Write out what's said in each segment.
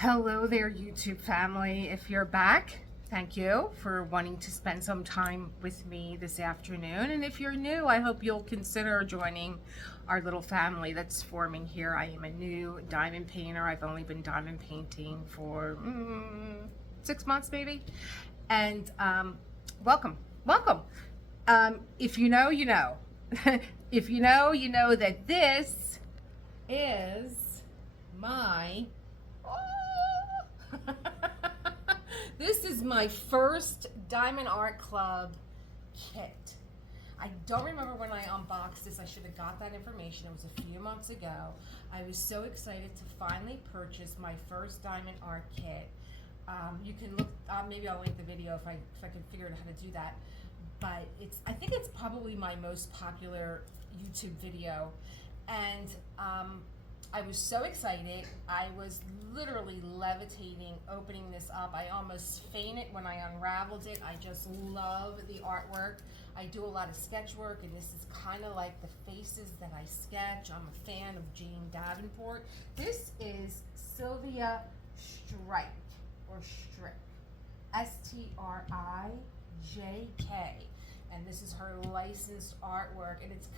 Hello there, YouTube family. If you're back, thank you for wanting to spend some time with me this afternoon. And if you're new, I hope you'll consider joining our little family that's forming here. I am a new diamond painter. I've only been diamond painting for 6 months maybe. And welcome, welcome. If you know, you know. If you know, you know that this is my this is my first Diamond Art Club kit. I don't remember when I unboxed this. I should have got that information. It was a few months ago. I was so excited to finally purchase my first Diamond Art kit. You can look, maybe I'll link the video if I can figure out how to do that. But I think it's probably my most popular YouTube video. And I was so excited. I was literally levitating opening this up. I almost fainted when I unraveled it. I just love the artwork. I do a lot of sketch work, and this is kind of like the faces that I sketch. I'm a fan of Jane Davenport. This is Sylvia Strick, or Strick, S-T-R-I-J-K. And this is her licensed artwork, and it's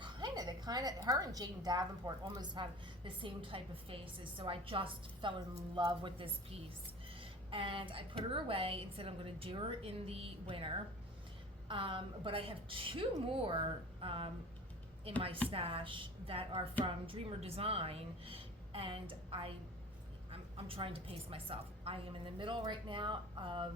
her and Jane Davenport almost have the same type of faces, so I just fell in love with this piece. And I put her away and said I'm going to do her in the winter, but I have two more in my stash that are from Dreamer Design, and I'm trying to pace myself. I am in the middle right now of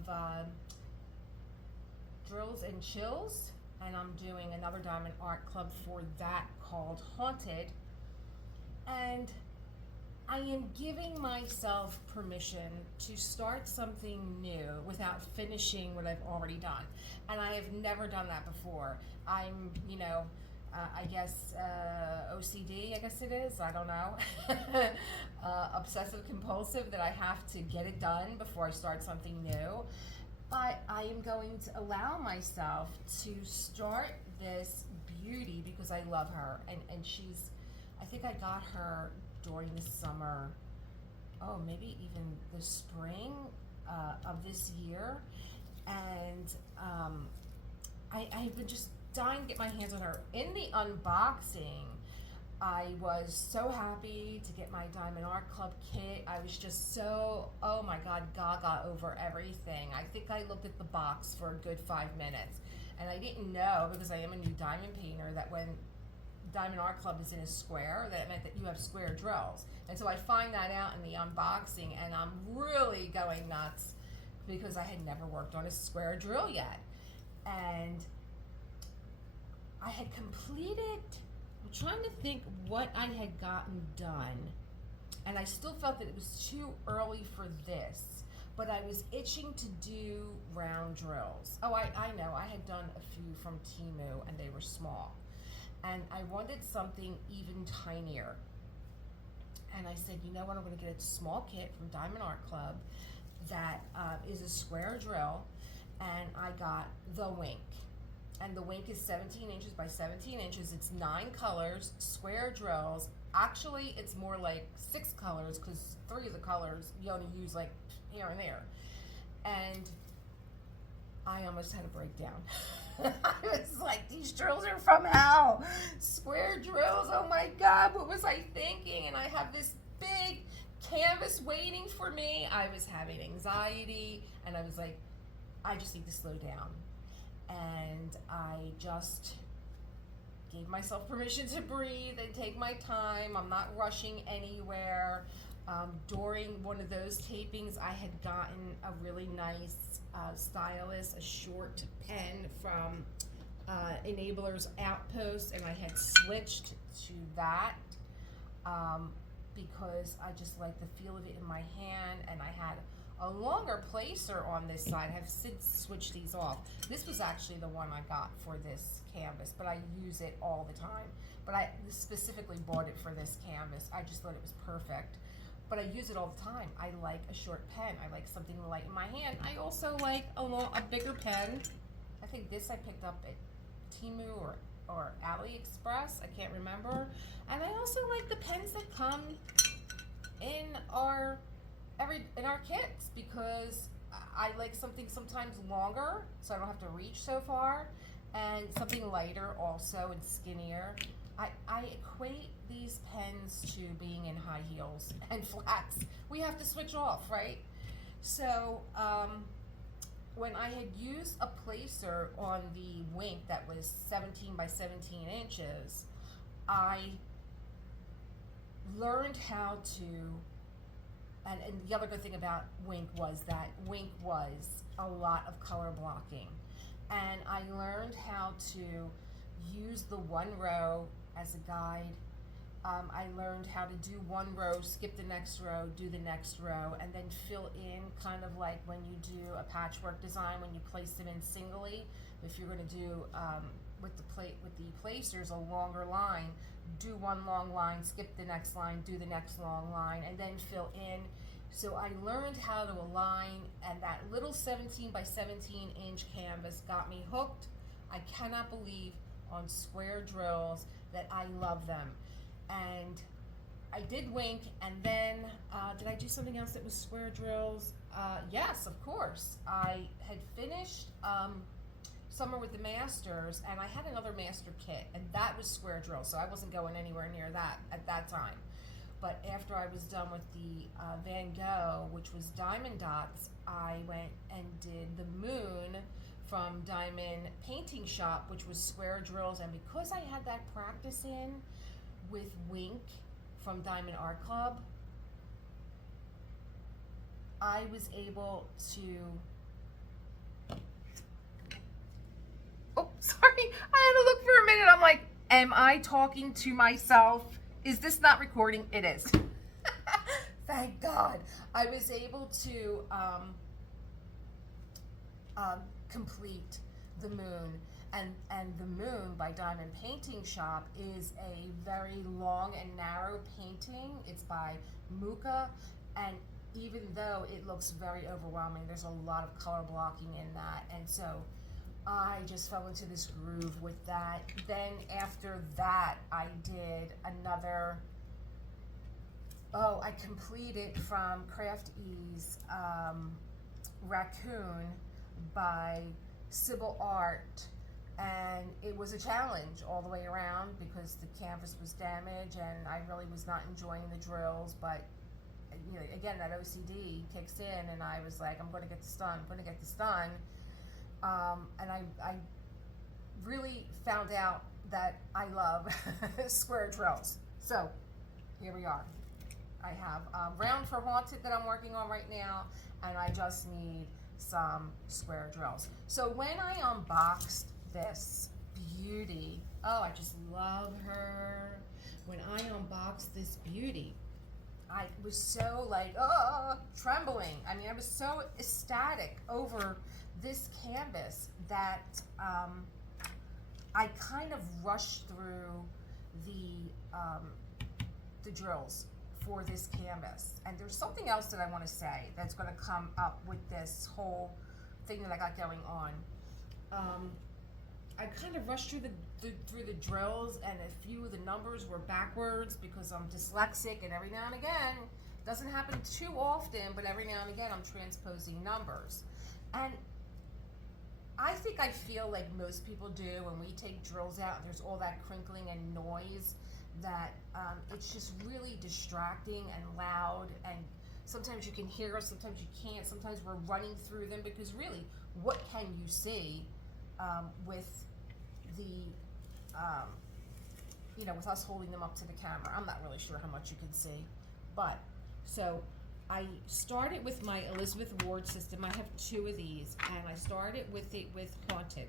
Drills and Chills, and I'm doing another Diamond Art Club for that called Haunted. And I am giving myself permission to start something new without finishing what I've already done. And I have never done that before. I'm, I guess OCD, I guess it is, I don't know. Obsessive compulsive, that I have to get it done before I start something new. But I am going to allow myself to start this beauty because I love her. And she's, I think I got her during the summer, maybe even the spring of this year. And I've been just dying to get my hands on her. In the unboxing, I was so happy to get my Diamond Art Club kit. I was just so, oh my God, gaga over everything. I think I looked at the box for a good 5 minutes. And I didn't know, because I am a new diamond painter, that when Diamond Art Club is in a square, that meant that you have square drills. And so I find that out in the unboxing, and I'm really going nuts because I had never worked on a square drill yet. And I had completed, I'm trying to think what I had gotten done, and I still felt that it was too early for this, but I was itching to do round drills. Oh, I know, I had done a few from Temu, and they were small, and I wanted something even tinier. And I said, you know what, I'm going to get a small kit from Diamond Art Club that is a square drill, and I got the Wink. And the Wink is 17 inches by 17 inches. It's 9 colors, square drills. Actually, it's more like 6 colors, because 3 of the colors you only use like here and there. And I almost had a breakdown. I was like, these drills are from hell. Square drills, oh my God, what was I thinking? And I have this big canvas waiting for me. I was having anxiety, and I was like, I just need to slow down. And I just gave myself permission to breathe and take my time. I'm not rushing anywhere. During one of those tapings, I had gotten a really nice stylus, a short pen from Enabler's Outpost, and I had switched to that because I just like the feel of it in my hand, and I had a longer placer on this side. I have since switched these off. This was actually the one I got for this canvas, but I use it all the time. But I specifically bought it for this canvas. I just thought it was perfect. But I use it all the time. I like a short pen. I like something light in my hand. I also like a bigger pen. I think this I picked up at Temu or AliExpress. I can't remember. And I also like the pens that come in our in our kits because I like something sometimes longer, so I don't have to reach so far, and something lighter also and skinnier. I equate these pens to being in high heels and flats. We have to switch off, right? So when I had used a placer on the Wink that was 17 by 17 inches, I learned how to, and the other good thing about Wink was that Wink was a lot of color blocking. And I learned how to use the one row as a guide. I learned how to do one row, skip the next row, do the next row, and then fill in kind of like when you do a patchwork design, when you place them in singly. If you're going to do with the placers a longer line, do one long line, skip the next line, do the next long line, and then fill in. So I learned how to align, and that little 17 by 17 inch canvas got me hooked. I cannot believe on square drills that I love them. And I did Wink, and then did I do something else that was square drills? Yes, of course. I had finished Summer with the Masters, and I had another master kit, and that was square drills, so I wasn't going anywhere near that at that time. But after I was done with the Van Gogh, which was diamond dots, I went and did the Moon from Diamond Painting Shop, which was square drills. And because I had that practice in with Wink from Diamond Art Club, I was able to, oh, sorry, I had to look for a minute. I'm like, am I talking to myself? Is this not recording? It is. Thank God. I was able to complete the Moon. And the Moon by Diamond Painting Shop is a very long and narrow painting. It's by Muka, and even though it looks very overwhelming, there's a lot of color blocking in that. And so I just fell into this groove with that. Then after that, I did another, I completed from Craft Ease Raccoon by Sybil Art, and it was a challenge all the way around because the canvas was damaged and I really was not enjoying the drills. But you know, again, that OCD kicks in, and I was like, I'm going to get this done. I'm going to get this done. And I really found out that I love square drills. So here we are. I have Round for Haunted that I'm working on right now, and I just need some square drills. So when I unboxed this beauty, oh, I just love her. When I unboxed this beauty, I was so like, trembling. I mean, I was so ecstatic over this canvas that I kind of rushed through the drills for this canvas. And there's something else that I want to say that's going to come up with this whole thing that I got going on. I kind of rushed through the drills, and a few of the numbers were backwards because I'm dyslexic, and every now and again, doesn't happen too often, but every now and again I'm transposing numbers. And I think I feel like most people do when we take drills out, there's all that crinkling and noise that it's just really distracting and loud, and sometimes you can hear us, sometimes you can't, sometimes we're running through them because really, what can you see with the, with us holding them up to the camera? I'm not really sure how much you can see, but so I started with my Elizabeth Ward system. I have two of these, and I started with it with Haunted,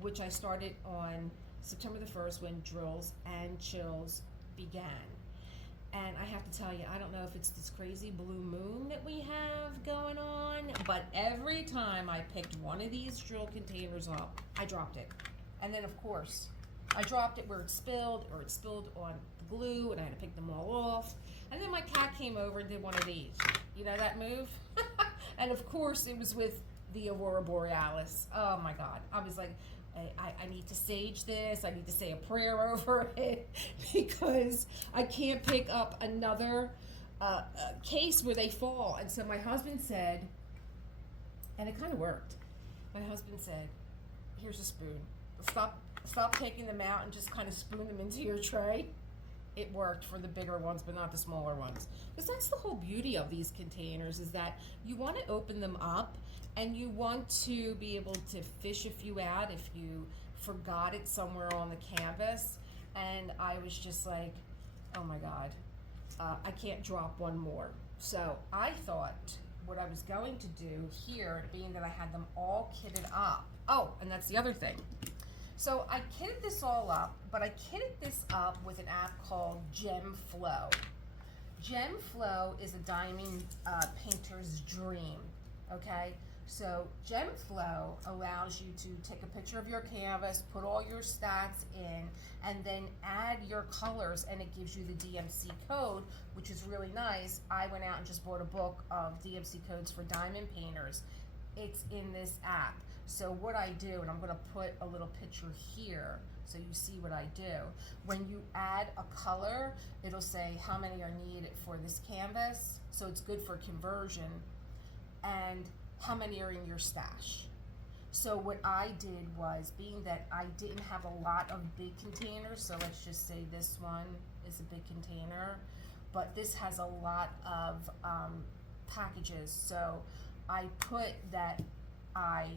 which I started on September the 1st when Drills and Chills began. And I have to tell you, I don't know if it's this crazy blue moon that we have going on, but every time I picked one of these drill containers up, I dropped it. And then, of course, I dropped it where it spilled, or it spilled on the glue, and I had to pick them all off. And then my cat came over and did one of these. You know that move? And, of course, it was with the Aurora Borealis. Oh, my God. I was like, I need to sage this. I need to say a prayer over it because I can't pick up another case where they fall. And so my husband said, and it kind of worked. My husband said, "Here's a spoon. Stop taking them out and just kind of spoon them into your tray." It worked for the bigger ones, but not the smaller ones. Because that's the whole beauty of these containers, is that you want to open them up and you want to be able to fish a few out if you forgot it somewhere on the canvas. And I was just like, oh my God, I can't drop one more. So I thought what I was going to do here, being that I had them all kitted up. Oh, and that's the other thing. So I kitted this all up, but I kitted this up with an app called GemFlow. GemFlow is a diamond painter's dream, okay? So GemFlow allows you to take a picture of your canvas, put all your stats in, and then add your colors, and it gives you the DMC code, which is really nice. I went out and just bought a book of DMC codes for diamond painters. It's in this app. So what I do, and I'm going to put a little picture here so you see what I do. When you add a color, it'll say how many are needed for this canvas, so it's good for conversion, and how many are in your stash. So what I did was, being that I didn't have a lot of big containers, so let's just say this one is a big container, but this has a lot of packages, so I put that I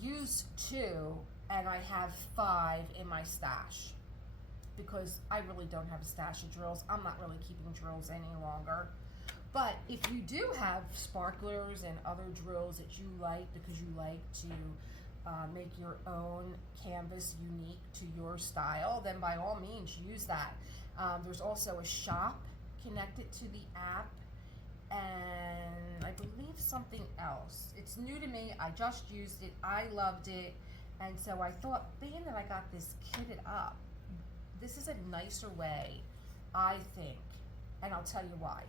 use 2 and I have 5 in my stash, because I really don't have a stash of drills. I'm not really keeping drills any longer. But if you do have sparklers and other drills that you like, because you like to make your own canvas unique to your style, then by all means use that. There's also a shop connected to the app, and I believe something else. It's new to me. I just used it. I loved it. And so I thought, being that I got this kitted up, this is a nicer way, I think, and I'll tell you why.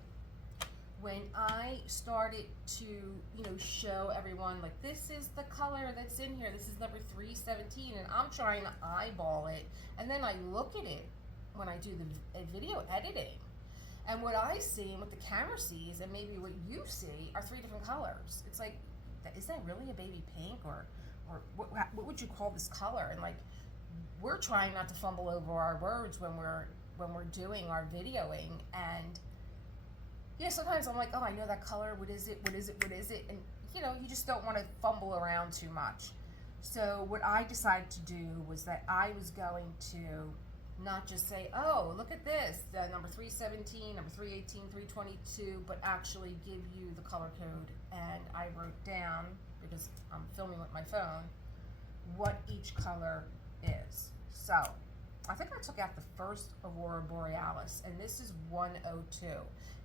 When I started to, show everyone, like, this is the color that's in here, this is number 317, and I'm trying to eyeball it, and then I look at it when I do the video editing, and what I see and what the camera sees and maybe what you see are 3 different colors. It's like, is that really a baby pink, or what would you call this color? And like, we're trying not to fumble over our words when we're doing our videoing, and yeah, sometimes I'm like, oh, I know that color. What is it? What is it? What is it? And you just don't want to fumble around too much. So what I decided to do was that I was going to not just say, oh, look at this, the number 317, number 318, 322, but actually give you the color code. And I wrote down, because I'm filming with my phone, what each color is. So I think I took out the first Aurora Borealis, and this is 102.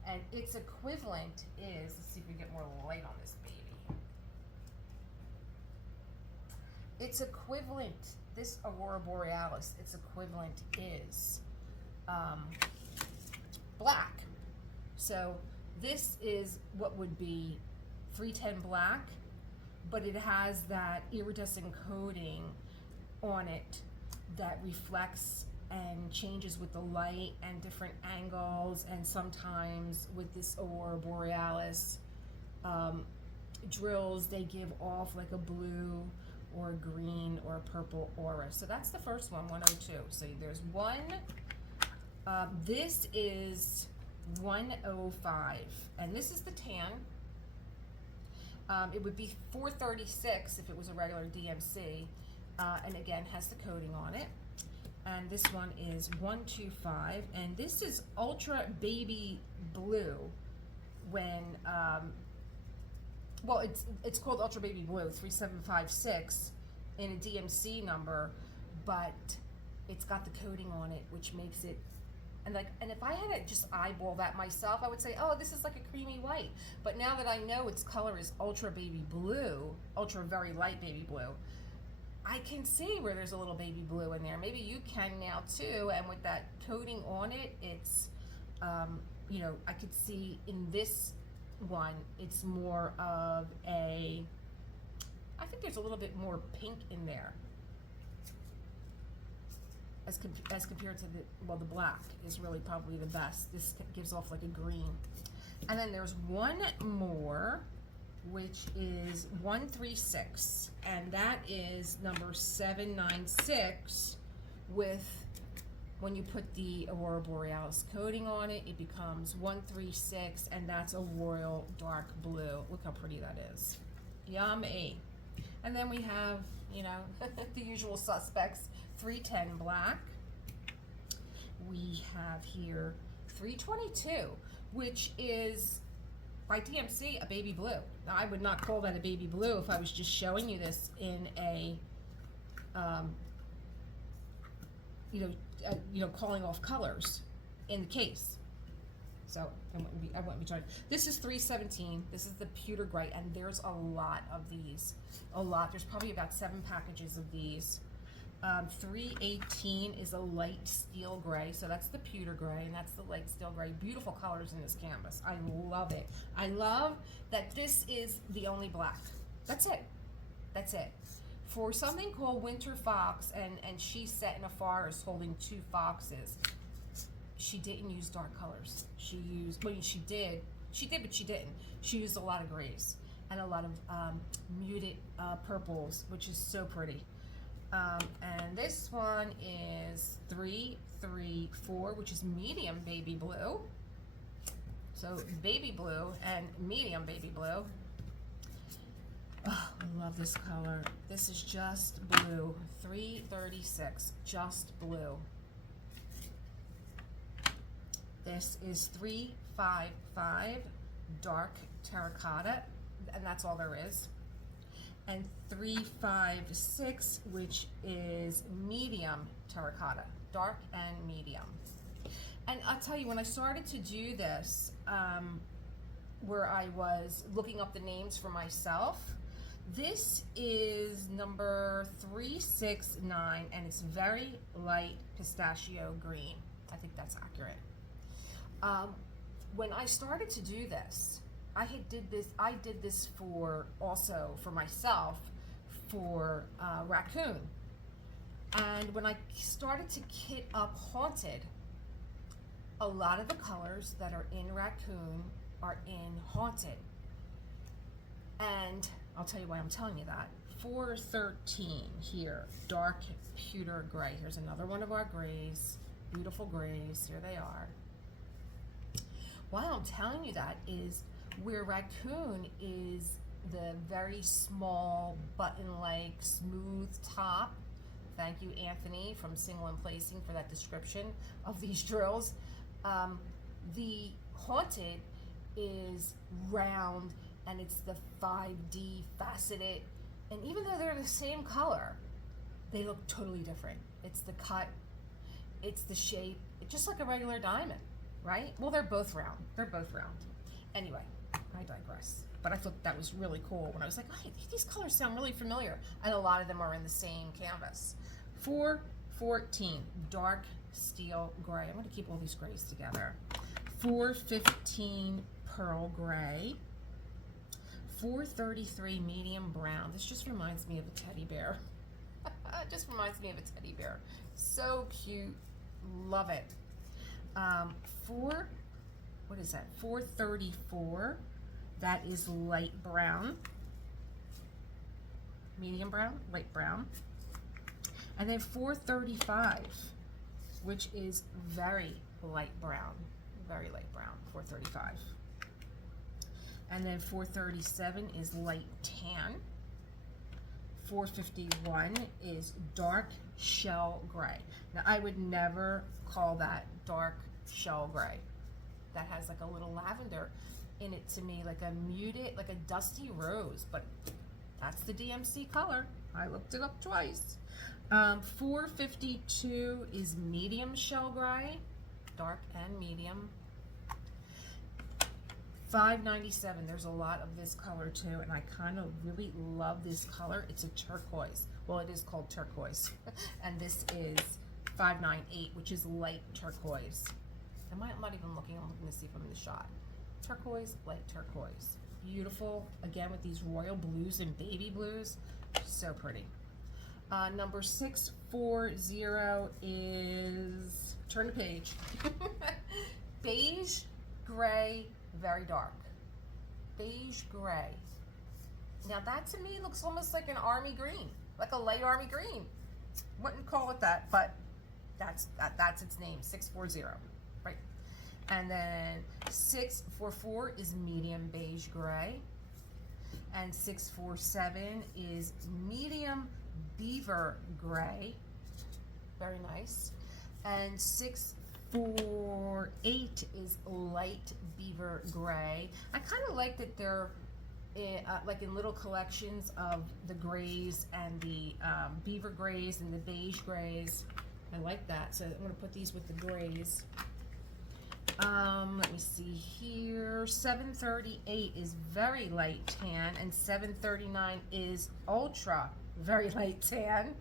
And its equivalent is, let's see if we get more light on this baby. Its equivalent, this Aurora Borealis, its equivalent is black. So this is what would be 310 black, but it has that iridescent coating on it that reflects and changes with the light and different angles, and sometimes with this Aurora Borealis drills, they give off like a blue or a green or a purple aura. So that's the first one, 102. So there's one, this is 105, and this is the tan. It would be 436 if it was a regular DMC, and again has the coating on it. And this one is 125, and this is ultra baby blue. When well, it's called ultra baby blue 3756 in a DMC number, but it's got the coating on it, which makes it, and if I had to just eyeball that myself, I would say, oh, this is like a creamy white. But now that I know its color is ultra baby blue, ultra very light baby blue, I can see where there's a little baby blue in there. Maybe you can now too, and with that coating on it, it's, I could see in this one, it's more of a, I think there's a little bit more pink in there. as compared to the black is really probably the best. This gives off like a green. And then there's one more, which is 136, and that is number 796 with, when you put the Aurora Borealis coating on it, it becomes 136, and that's a royal dark blue. Look how pretty that is. Yummy. And then we have, you know, the usual suspects, 310 black. We have here 322, which is by DMC a baby blue. Now, I would not call that a baby blue if I was just showing you this in a, calling off colors in the case. So I wouldn't be trying. This is 317. This is the pewter gray, and there's a lot of these. A lot. There's probably about 7 packages of these. 318 is a light steel gray, so that's the pewter gray, and that's the light steel gray. Beautiful colors in this canvas. I love it. I love that this is the only black. That's it. That's it. For something called Winter Fox, and she's set in a forest holding 2 foxes, she didn't use dark colors. She used, well, she did, but she didn't. She used a lot of grays and a lot of muted purples, which is so pretty. And this one is 334, which is medium baby blue. So baby blue and medium baby blue. Oh, I love this color. This is just blue. 336, just blue. This is 355, dark terracotta, and that's all there is. And 356, which is medium terracotta, dark and medium. And I'll tell you, when I started to do this, where I was looking up the names for myself, this is number 369, and it's very light pistachio green. I think that's accurate. When I started to do this, I did this for myself for Raccoon. And when I started to kit up Haunted, a lot of the colors that are in Raccoon are in Haunted. And I'll tell you why I'm telling you that. 413 here, dark pewter gray. Here's another one of our grays, beautiful grays. Here they are. Why I'm telling you that is where Raccoon is the very small button-like smooth top. Thank you, Anthony from Single and Placing, for that description of these drills. The Haunted is round, and it's the 5D faceted, and even though they're the same color, they look totally different. It's the cut, it's the shape, it's just like a regular diamond, right? Well, they're both round. They're both round. Anyway, I digress. But I thought that was really cool when I was like, oh, these colors sound really familiar. And a lot of them are in the same canvas. 414, dark steel gray. I'm going to keep all these grays together. 415, pearl gray. 433, medium brown. This just reminds me of a teddy bear. It just reminds me of a teddy bear. So cute. Love it. What is that? 434. That is light brown. Medium brown, light brown. And then 435, which is very light brown. Very light brown, 435. And then 437 is light tan. 451 is dark shell gray. Now, I would never call that dark shell gray. That has like a little lavender in it to me, like a muted, like a dusty rose, but that's the DMC color. I looked it up twice. 452 is medium shell gray, dark and medium. 597, there's a lot of this color too, and I kind of really love this color. It's a turquoise. Well, it is called turquoise. And this is 598, which is light turquoise. I'm not even looking, I'm looking to see if I'm in the shot. Turquoise, light turquoise. Beautiful, again with these royal blues and baby blues. So pretty. Number 640 is, turn the page, beige, gray, very dark. Beige gray. Now that to me looks almost like an army green, like a light army green. Wouldn't call it that, but that's its name, 640, right? And then 644 is medium beige gray, and 647 is medium beaver gray, very nice, and 648 is light beaver gray. I kind of like that they're like in little collections of the grays and the beaver grays and the beige grays. I like that, so I'm going to put these with the grays. Let me see here. 738 is very light tan, and 739 is ultra very light tan.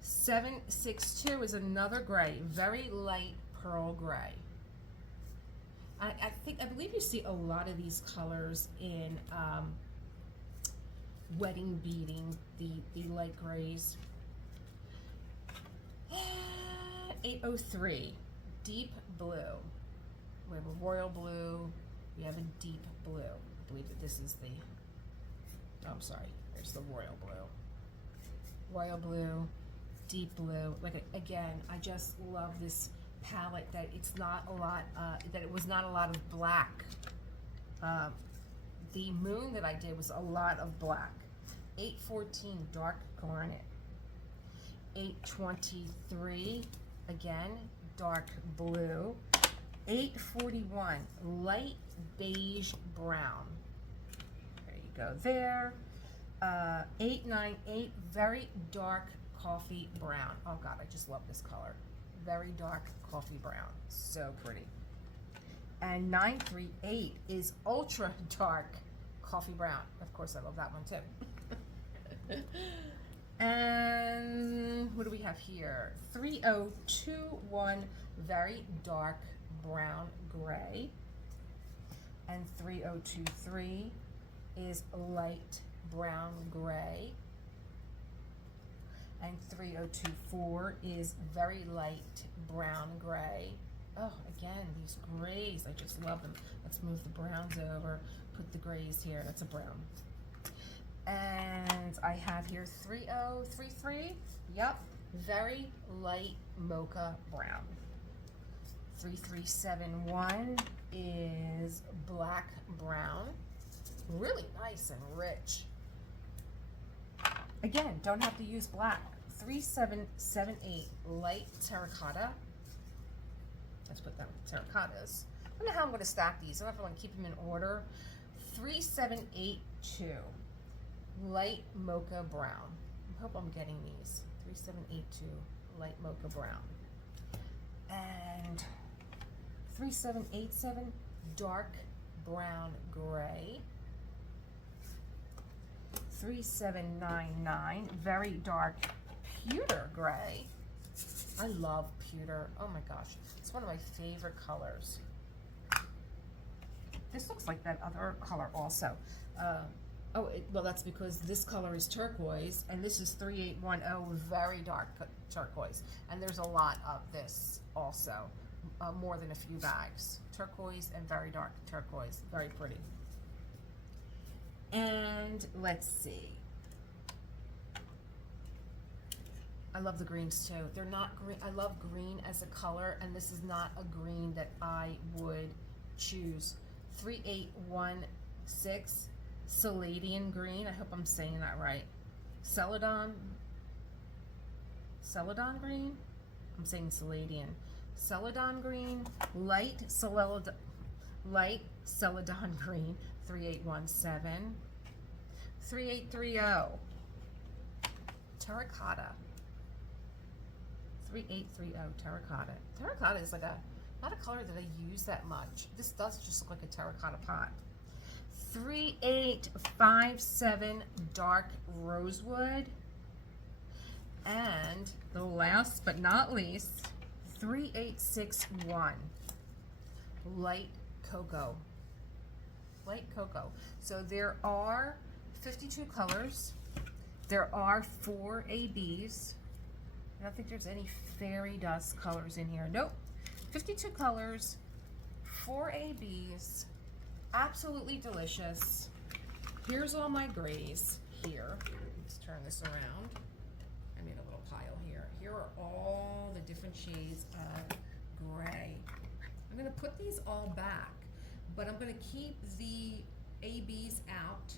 762 is another gray, very light pearl gray. I believe you see a lot of these colors in wedding beading, the light grays. 803, deep blue. We have a royal blue, we have a deep blue. I believe that this is the, oh, I'm sorry, there's the royal blue. Royal blue, deep blue. Like, again, I just love this palette that it's not a lot, that it was not a lot of black. The moon that I did was a lot of black. 814, dark garnet. 823, again, dark blue. 841, light beige brown. There you go there. 898, very dark coffee brown. Oh God, I just love this color. Very dark coffee brown, so pretty. And 938 is ultra dark coffee brown. Of course, I love that one too. And what do we have here? 3021, very dark brown gray. And 3023 is light brown gray. And 3024 is very light brown gray. Oh, again, these grays, I just love them. Let's move the browns over, put the grays here. That's a brown. And I have here 3033, yep, very light mocha brown. 3371 is black brown, really nice and rich. Again, don't have to use black. 3778, light terracotta. Let's put them terracottas. I don't know how I'm going to stack these. I don't know if I want to keep them in order. 3782, light mocha brown. I hope I'm getting these. 3782, light mocha brown. And 3787, dark brown gray. 3799, very dark pewter gray. I love pewter. Oh my gosh, it's one of my favorite colors. This looks like that other color also. Well, that's because this color is turquoise, and this is 3810, very dark turquoise. And there's a lot of this also, more than a few bags. Turquoise and very dark turquoise, very pretty. And let's see. I love the greens too. They're not green. I love green as a color, and this is not a green that I would choose. 3816, Celadon green. I hope I'm saying that right. Celadon green? I'm saying Celadon. Celadon green, light Celadon green. 3817, 3830, terracotta. 3830, terracotta. Terracotta is like not a color that I use that much. This does just look like a terracotta pot. 3857, dark rosewood. And the last but not least, 3861, light cocoa. Light cocoa. So there are 52 colors, There are 4 ABs. I don't think there's any fairy dust colors in here. Nope. 52 colors, 4 ABs, absolutely delicious. Here's all my grays here. Let's turn this around. I made a little pile here. Here are all the different shades of gray. I'm gonna put these all back, but I'm gonna keep the ABs out,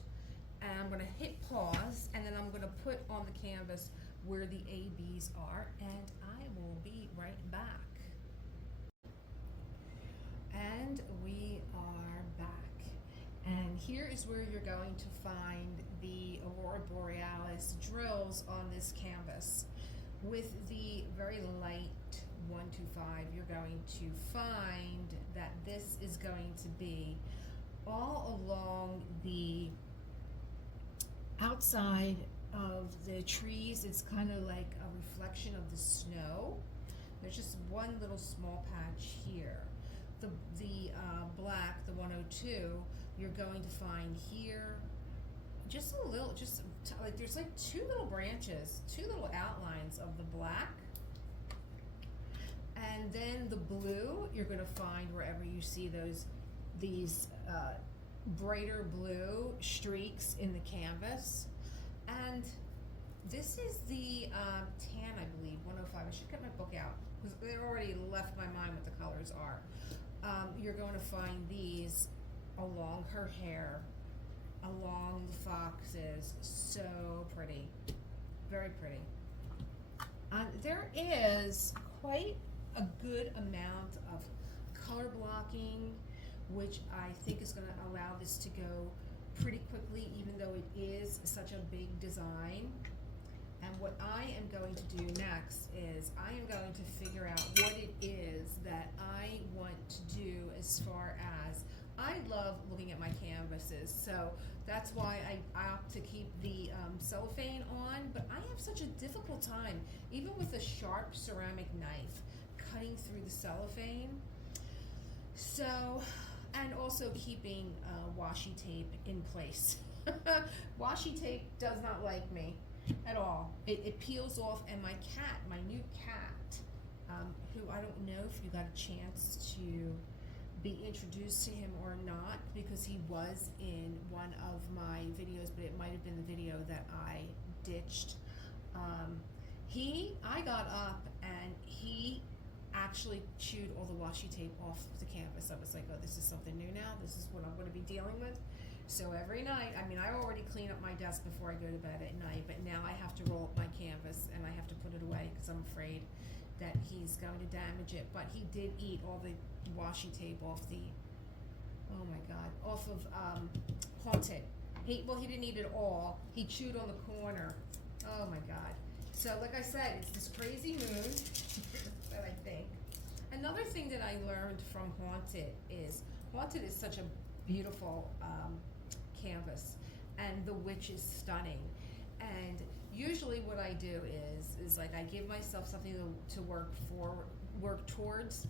and I'm gonna hit pause, and then I'm gonna put on the canvas where the ABs are, and I will be right back. And we are back. And here is where you're going to find the Aurora Borealis drills on this canvas. With the very light 125, you're going to find that this is going to be all along the outside of the trees. It's kind of like a reflection of the snow. There's just one little small patch here. The black, the 102, you're going to find here just a little, like there's like 2 little branches, 2 little outlines of the black. And then the blue, you're going to find wherever you see these brighter blue streaks in the canvas. And this is the tan, I believe, 105. I should get my book out because they already left my mind what the colors are. You're going to find these along her hair, along the foxes. So pretty, very pretty. There is quite a good amount of color blocking, which I think is going to allow this to go pretty quickly, even though it is such a big design. And what I am going to do next is I am going to figure out what it is that I want to do as far as, I love looking at my canvases, so that's why I opt to keep the cellophane on, but I have such a difficult time, even with a sharp ceramic knife, cutting through the cellophane. So, and also keeping washi tape in place. Washi tape does not like me at all. It peels off, and my cat, my new cat, who I don't know if you got a chance to be introduced to him or not, because he was in one of my videos, but it might have been the video that I ditched. I got up and he actually chewed all the washi tape off the canvas. I was like, oh, this is something new now. This is what I'm going to be dealing with. So every night, I mean, I already clean up my desk before I go to bed at night, but now I have to roll up my canvas and I have to put it away because I'm afraid that he's going to damage it. But he did eat all the washi tape off the, oh my God, off of Haunted. He didn't eat it all. He chewed on the corner. Oh my God. So like I said, it's this crazy moon that I think. Another thing that I learned from Haunted is such a beautiful canvas, and the witch is stunning. And usually what I do is like I give myself something to work towards.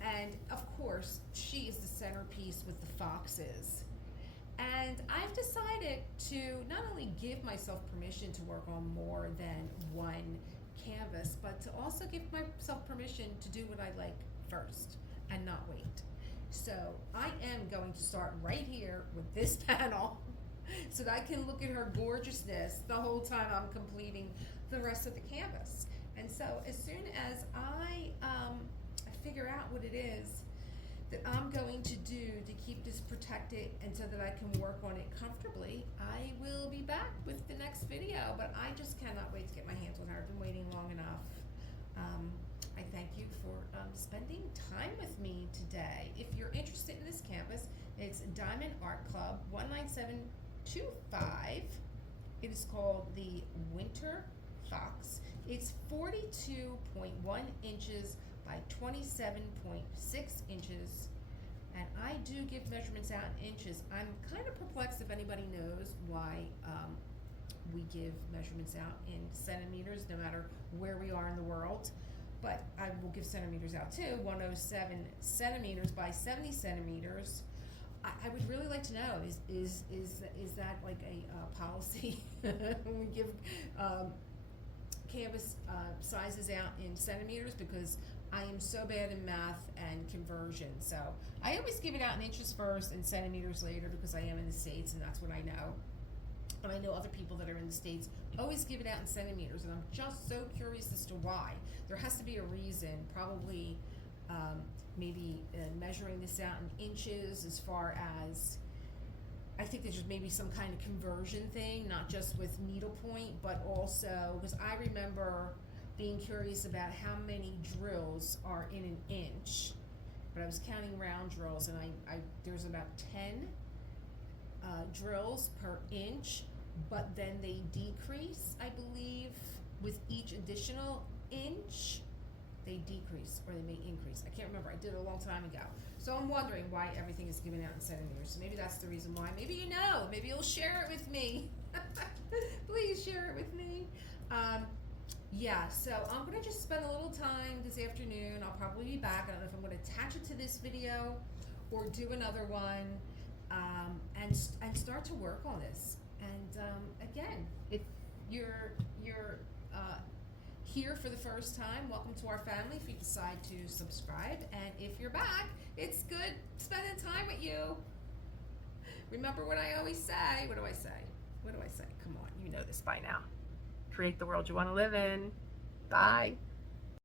And of course, she is the centerpiece with the foxes. And I've decided to not only give myself permission to work on more than one canvas, but to also give myself permission to do what I like first and not wait. So I am going to start right here with this panel so that I can look at her gorgeousness the whole time I'm completing the rest of the canvas. And so as soon as I figure out what it is that I'm going to do to keep this protected and so that I can work on it comfortably, I will be back with the next video. But I just cannot wait to get my hands on her. I've been waiting long enough. I thank you for spending time with me today. If you're interested in this canvas, it's Diamond Art Club 19725. It is called the Winter Fox. It's 42.1 inches by 27.6 inches. And I do give measurements out in inches. I'm kind of perplexed if anybody knows why we give measurements out in centimeters, no matter where we are in the world. But I will give centimeters out too, 107 centimeters by 70 centimeters. I would really like to know, is that like a policy? When we give canvas sizes out in centimeters, because I am so bad in math and conversion. So I always give it out in inches first and centimeters later, because I am in the States and that's what I know. And I know other people that are in the States always give it out in centimeters, and I'm just so curious as to why. There has to be a reason, probably maybe measuring this out in inches, as far as, I think there's just maybe some kind of conversion thing, not just with needlepoint, but also, because I remember being curious about how many drills are in an inch, but I was counting round drills, and I there's about 10 drills per inch, but then they decrease, I believe, with each additional inch. They decrease or they may increase. I can't remember. I did it a long time ago. So I'm wondering why everything is given out in centimeters. So maybe that's the reason why. Maybe you know. Maybe you'll share it with me. Please share it with me. Yeah, so I'm going to just spend a little time this afternoon. I'll probably be back. I don't know if I'm going to attach it to this video or do another one, and start to work on this. And again, if you're here for the first time, welcome to our family if you decide to subscribe. And if you're back, it's good spending time with you. Remember what I always say. What do I say? What do I say? Come on, you know this by now. Create the world you want to live in. Bye.